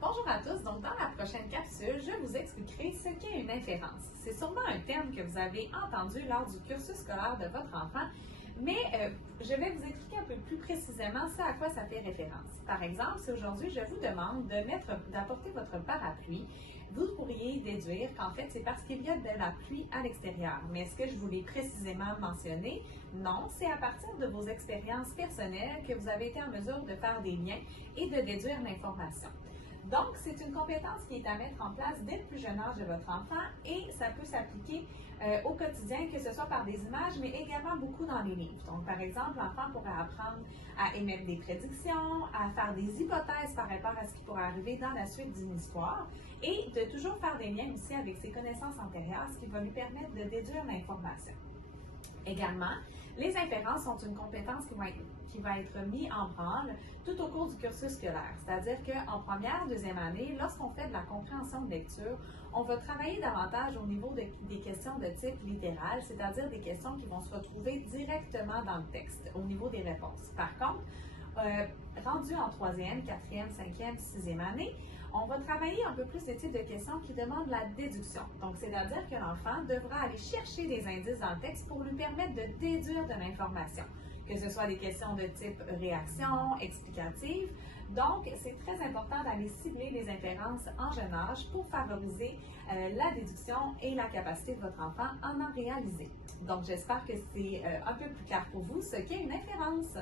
Bonjour à tous, donc dans la prochaine capsule, je vous expliquerai ce qu'est une inférence. C'est sûrement un terme que vous avez entendu lors du cursus scolaire de votre enfant, mais je vais vous expliquer un peu plus précisément ce à quoi ça fait référence. Par exemple, si aujourd'hui je vous demande d'apporter votre parapluie, vous pourriez déduire qu'en fait c'est parce qu'il y a de la pluie à l'extérieur. Mais est-ce que je vous l'ai précisément mentionné? Non, c'est à partir de vos expériences personnelles que vous avez été en mesure de faire des liens et de déduire l'information. Donc, c'est une compétence qui est à mettre en place dès le plus jeune âge de votre enfant et ça peut s'appliquer au quotidien, que ce soit par des images, mais également beaucoup dans les livres. Donc, par exemple, l'enfant pourrait apprendre à émettre des prédictions, à faire des hypothèses par rapport à ce qui pourrait arriver dans la suite d'une histoire et de toujours faire des liens aussi avec ses connaissances antérieures, ce qui va lui permettre de déduire l'information. Également, les inférences sont une compétence qui va être mise en branle tout au cours du cursus scolaire. C'est-à-dire qu'en première, deuxième année, lorsqu'on fait de la compréhension de lecture, on va travailler davantage au niveau des questions de type littéral, c'est-à-dire des questions qui vont se retrouver directement dans le texte, au niveau des réponses. Par contre, rendu en troisième, quatrième, cinquième, sixième année, on va travailler un peu plus des types de questions qui demandent la déduction. Donc, c'est-à-dire que l'enfant devra aller chercher des indices dans le texte pour lui permettre de déduire de l'information, que ce soit des questions de type réaction, explicative. Donc, c'est très important d'aller cibler les inférences en jeune âge pour favoriser la déduction et la capacité de votre enfant à en réaliser. Donc, j'espère que c'est un peu plus clair pour vous ce qu'est une inférence.